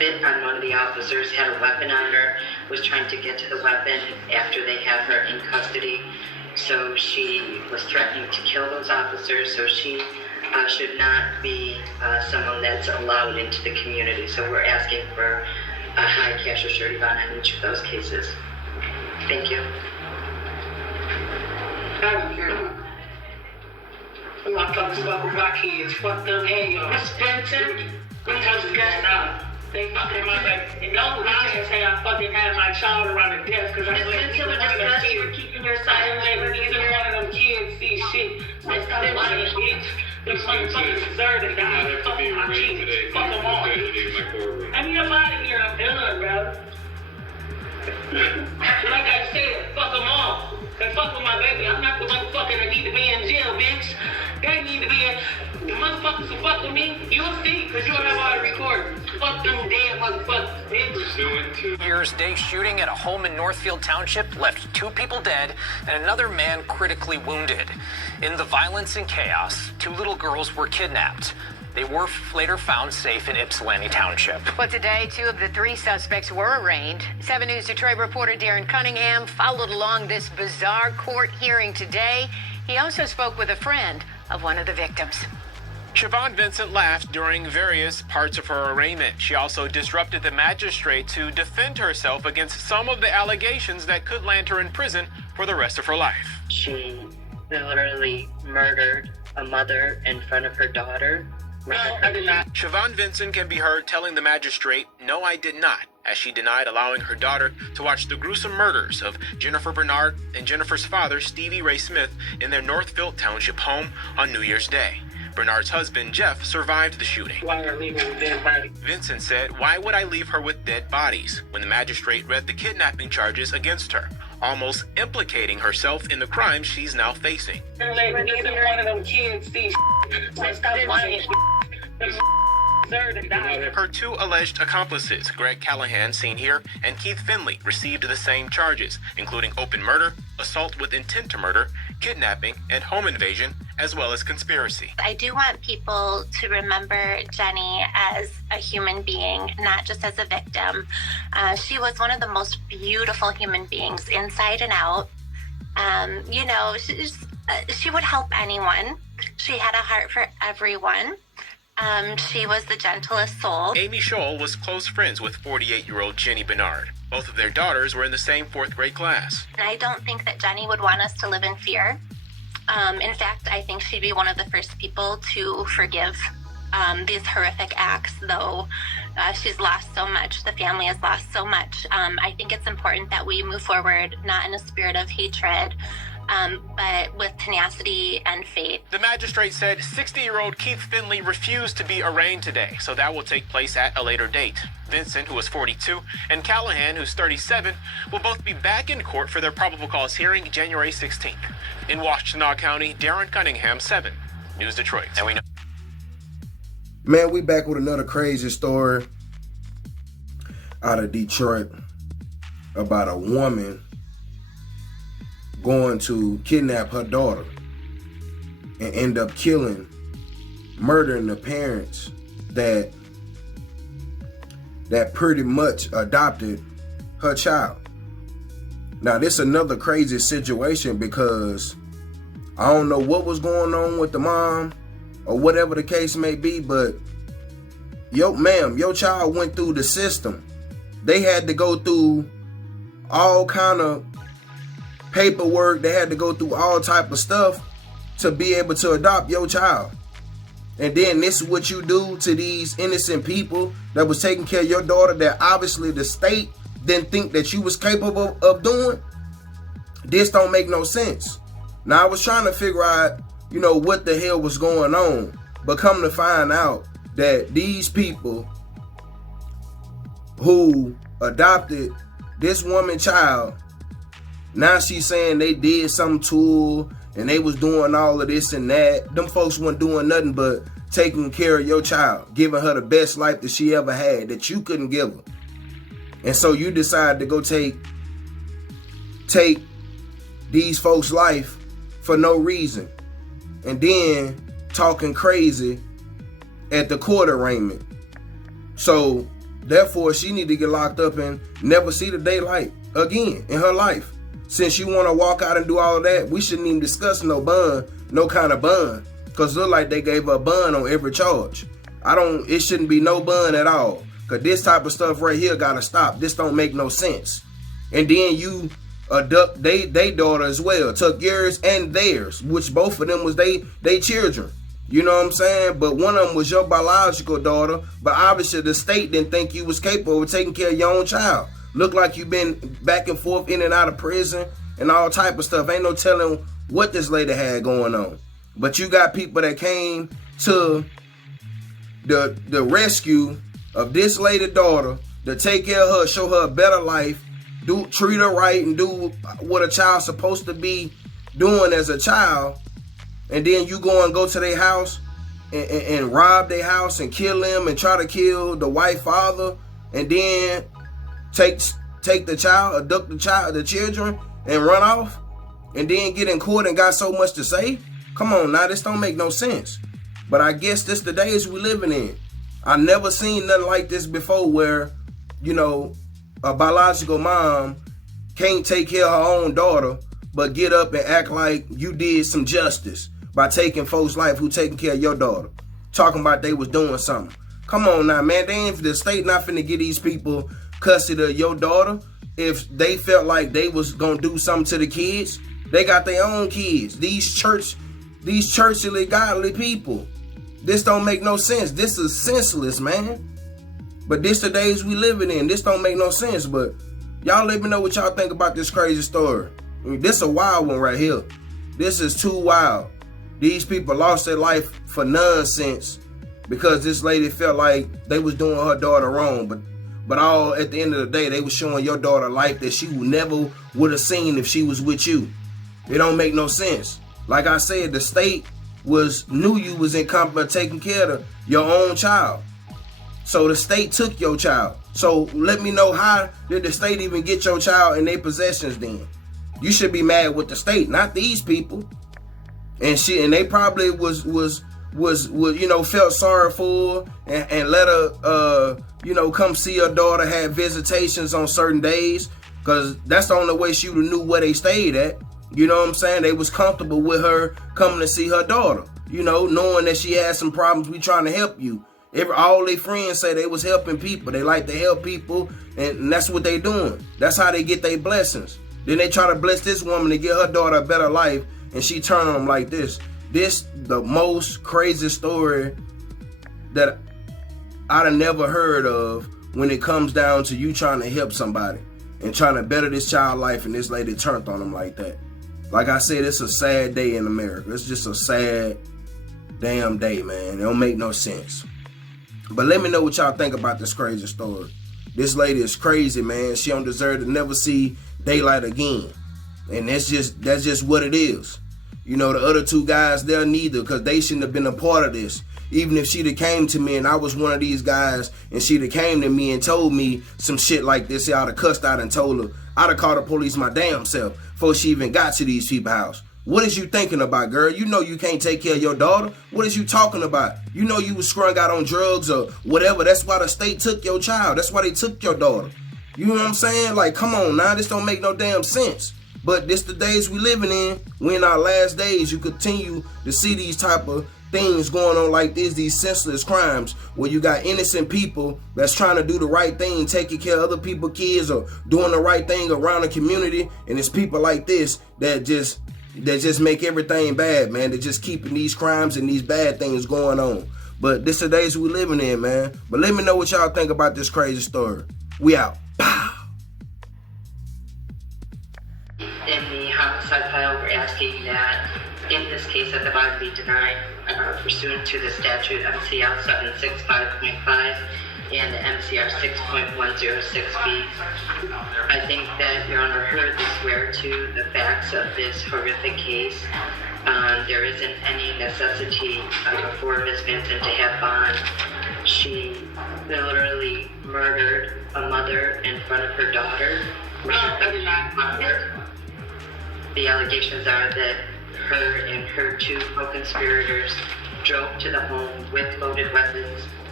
spit on one of the officers, had a weapon on her, was trying to get to the weapon after they had her in custody. So she was threatening to kill those officers, so she should not be someone that's allowed into the community. So we're asking for a high cash or surety bond on each of those cases. Thank you. Motherfuckers fuck with my kids. Fuck them and y'all. Miss Benton, because they fucking my baby. And don't lie and say I fucking had my child around the desk because I was Benton, we're just asking for keeping your side of labor. Either one of them kids see shit. Let's stop lying, bitch. Them motherfuckers deserve to die. Fuck my kids. Fuck them all. I mean, I'm out of here. I'm done, bro. Like I said, fuck them all. And fuck with my baby. I'm not the motherfucker that need to be in jail, bitch. They need to be in. The motherfuckers who fuck with me, you'll see, because you'll have all the recordings. Fuck them damn motherfuckers, bitch. Pursuant to Year's Day shooting at a home in Northfield Township left 2 people dead and another man critically wounded. In the violence and chaos, 2 little girls were kidnapped. They were later found safe in Ypsilanti Township. Well, today, 2 of the 3 suspects were arraigned. 7 News Detroit reporter Darren Cunningham followed along this bizarre court hearing today. He also spoke with a friend of one of the victims. Siobhan Vincent laughed during various parts of her arraignment. She also disrupted the magistrate to defend herself against some of the allegations that could land her in prison for the rest of her life. She literally murdered a mother in front of her daughter. No, I did not. Siobhan Vincent can be heard telling the magistrate, "No, I did not," as she denied allowing her daughter to watch the gruesome murders of Jennifer Bernard and Jennifer's father, Stevie Ray Smith, in their Northfield Township home on New Year's Day. Bernard's husband, Jeff, survived the shooting. Why are leaving with dead bodies? Vincent said, "Why would I leave her with dead bodies?" when the magistrate read the kidnapping charges against her, almost implicating herself in the crime she's now facing. Neither one of them kids see let's stop lying. Her 2 alleged accomplices, Greg Callahan, seen here, and Keith Finley, received the same charges, including open murder, assault with intent to murder, kidnapping, and home invasion, as well as conspiracy. I do want people to remember Jenny as a human being, not just as a victim. She was one of the most beautiful human beings, inside and out. You know, she would help anyone. She had a heart for everyone. She was the gentlest soul. Amy Scholl was close friends with 48-year-old Jenny Bernard. Both of their daughters were in the same 4th grade class. And I don't think that Jenny would want us to live in fear. In fact, I think she'd be one of the first people to forgive these horrific acts, though she's lost so much. The family has lost so much. I think it's important that we move forward, not in a spirit of hatred, but with tenacity and faith. The magistrate said 60-year-old Keith Finley refused to be arraigned today, so that will take place at a later date. Vincent, who was 42, and Callahan, who's 37, will both be back in court for their probable cause hearing January 16th. In Washtenaw County, Darren Cunningham, 7 News Detroit. And we know. Man, we back with another crazy story out of Detroit about a woman going to kidnap her daughter and end up murdering the parents that pretty much adopted her child. Now, this is another crazy situation because I don't know what was going on with the mom or whatever the case may be, but your child went through the system. They had to go through all kind of paperwork. They had to go through all type of stuff to be able to adopt your child. And then this is what you do to these innocent people that was taking care of your daughter that obviously the state didn't think that you was capable of doing. This don't make no sense. Now, I was trying to figure out, what the hell was going on. But come to find out that these people who adopted this woman's child, now she's saying they did something to her and they was doing all of this and that. Them folks weren't doing nothing but taking care of your child, giving her the best life that she ever had that you couldn't give her. And so you decide to go take these folks' life for no reason. And then talking crazy at the court arraignment. So Therefore, she need to get locked up and never see the daylight again in her life. Since you want to walk out and do all of that, we shouldn't even discuss no bond, no kind of bond. Because look like they gave her a bond on every charge. It shouldn't be no bond at all. Because this type of stuff right here got to stop. This don't make no sense. And then you abduct they daughter as well. Took yours and theirs, which both of them was they children. You know what I'm saying? But one of them was your biological daughter. But obviously the state didn't think you was capable of taking care of your own child. Look like you've been back and forth in and out of prison and all type of stuff. Ain't no telling what this lady had going on. But you got people that came to the rescue of this lady's daughter to take care of her, show her a better life, treat her right, and do what a child's supposed to be doing as a child. And then you go to their house and rob their house and kill them and try to kill the white father, and then take the child, abduct the children, and run off, and then get in court and got so much to say. Come on now, this don't make no sense. But I guess this the days we living in. I never seen nothing like this before, where, you know, a biological mom can't take care of her own daughter, but get up and act like you did some justice by taking folks' life who taking care of your daughter. Talking about they was doing something. Come on now, man. The state not finna give these people custody of your daughter if they felt like they was gonna do something to the kids. They got their own kids. These churchly, godly people. This don't make no sense. This is senseless, man. But this the days we living in. This don't make no sense. But y'all let me know what y'all think about this crazy story. I mean, this a wild one right here. This is too wild. These people lost their life for nonsense because this lady felt like they was doing her daughter wrong. But all at the end of the day, they was showing your daughter life that she never would have seen if she was with you. It don't make no sense. Like I said, the state knew you was incompetent taking care of your own child. So the state took your child. So let me know, how did the state even get your child in their possessions then? You should be mad with the state, not these people. And they probably was you know, felt sorry for her and let her you know, come see her daughter, have visitations on certain days, because that's the only way she would have knew where they stayed at. You know what I'm saying? They was comfortable with her coming to see her daughter, you know, knowing that she had some problems. We trying to help you. All their friends say they was helping people. They like to help people, and that's what they doing. That's how they get their blessings. Then they try to bless this woman to get her daughter a better life, and she turn on them like this. This the most crazy story that I'd have never heard of when it comes down to you trying to help somebody and trying to better this child's life, and this lady turned on them like that. Like I said, it's a sad day in America. It's just a sad damn day, man. It don't make no sense. But let me know what y'all think about this crazy story. This lady is crazy, man. She don't deserve to never see daylight again. And that's just what it is. You know, the other two guys, they're neither, because they shouldn't have been a part of this. Even if she'd have came to me and I was one of these guys and she'd have came to me and told me some shit like this, I'd have cussed out and told her. I'd have called the police my damn self before she even got to these people's house. What is you thinking about, girl? You know you can't take care of your daughter. What is you talking about? You know you was strung out on drugs or whatever. That's why the state took your child. That's why they took your daughter. You know what I'm saying? Like, come on now. This don't make no damn sense. But this the days we living in. We in our last days. You continue to see these type of things going on like this, these senseless crimes, where you got innocent people that's trying to do the right thing, taking care of other people's kids or doing the right thing around the community. And it's people like this that just make everything bad, man. They're just keeping these crimes and these bad things going on. But this the days we living in, man. But let me know what y'all think about this crazy story. We out. Pow. In the homicide file, we're asking that in this case that the body be denied pursuant to the statute MCL 765.5 and MCR 6.106B. I think that Your Honor heard the swear to the facts of this horrific case. There isn't any necessity for Ms. Vinson to have bond. She literally murdered a mother in front of her daughter. The allegations are that her and her two co-conspirators drove to the home with loaded weapons,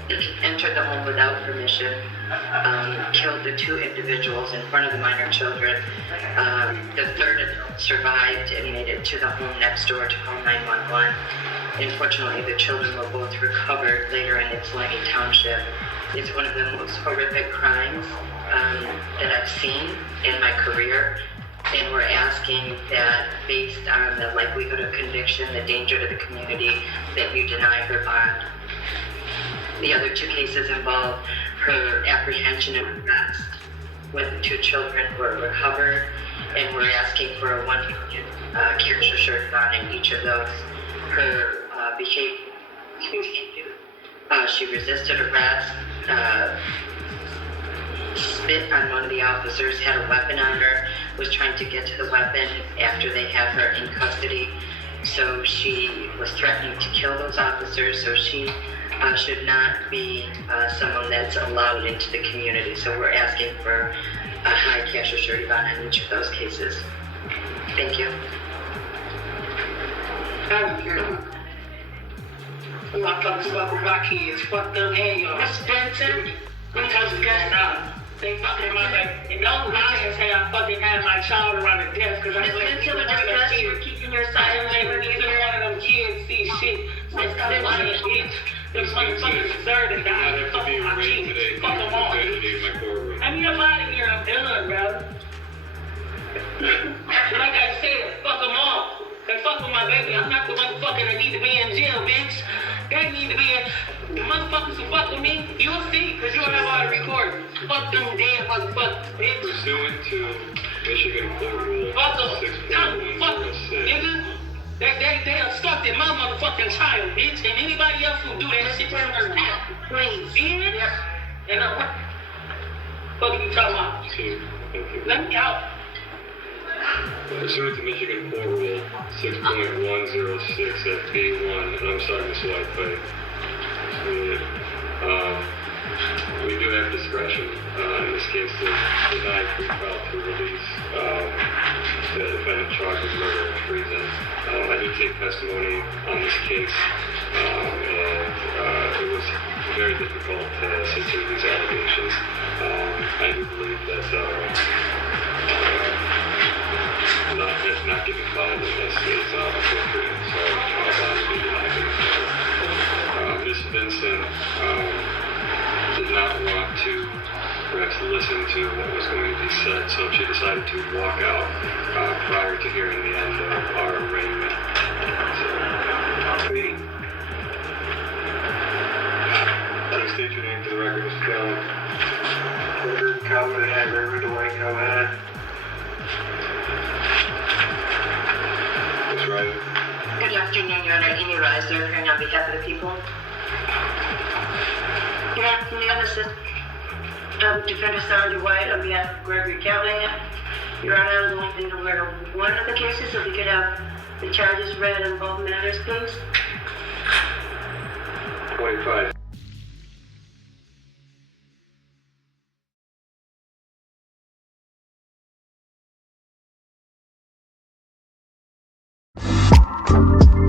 entered the home without permission, killed the 2 individuals in front of the minor children. The 3rd adult survived and made it to the home next door to call 911. Unfortunately, the children were both recovered later in Ypsilanti Township. It's one of the most horrific crimes that I've seen in my career. And we're asking that, based on the likelihood of conviction, the danger to the community, that you deny her bond. The other 2 cases involve her apprehension and arrest, when the 2 children were recovered, and we're asking for a $1 million cash assured bond in each of those. Her behavior continued. She resisted arrest, spit on one of the officers, had a weapon on her, was trying to get to the weapon after they had her in custody. So she was threatening to kill those officers, so she should not be someone that's allowed into the community. So we're asking for a high cash assured bond on each of those cases. Thank you. Motherfuckers fuck with my kids. Fuck them and yours. Miss Benson, what else is going on? They fucking my baby. And don't lie and say I fucking had my child around the death because I let either one of them kids. Keeping your side of either one of them kids see shit. That's the money, bitch. Them motherfuckers deserve to die. Fuck my kids. Fuck them all. I mean, I'm out of here. I'm done, bro. Like I said, fuck them all. And fuck with my baby. I'm not the motherfucker that need to be in jail, bitch. They need to be in. The motherfuckers who fuck with me, you'll see, because you'll have all the recordings. Fuck them damn motherfuckers, bitch. Pursuant to Michigan Court Rule 6.106. Fuck them, nigga. They obstructed my motherfucking child, bitch. And anybody else who do that shit, turn her down. Please, bitch. And what the fuck are you talking about? Thank you. Let me out. Pursuant to Michigan Court Rule 6.106 at B1, and I'm sorry, Ms. White, we do have discretion in this case to deny pretrial to release the defendant charged with murder and treason. I did take testimony on this case, and it was very difficult to sit through these allegations. I do believe that not giving bond in this is appropriate, so bond will be denied. Ms. Vincent did not want to perhaps listen to what was going to be said, so she decided to walk out prior to hearing the end of our arraignment. Please state your name to the record, Mr. Kelly. Callahan, Gregory Dwight Callahan. Ms. Ryder. Good afternoon, Your Honor. Amy Reiser, appearing on behalf of the people. Good afternoon, Assistant Defender Sandra White on behalf of Gregory Callahan. Your Honor, I was only being aware of one of the cases, so if we could have the charges read on both matters, please. 25.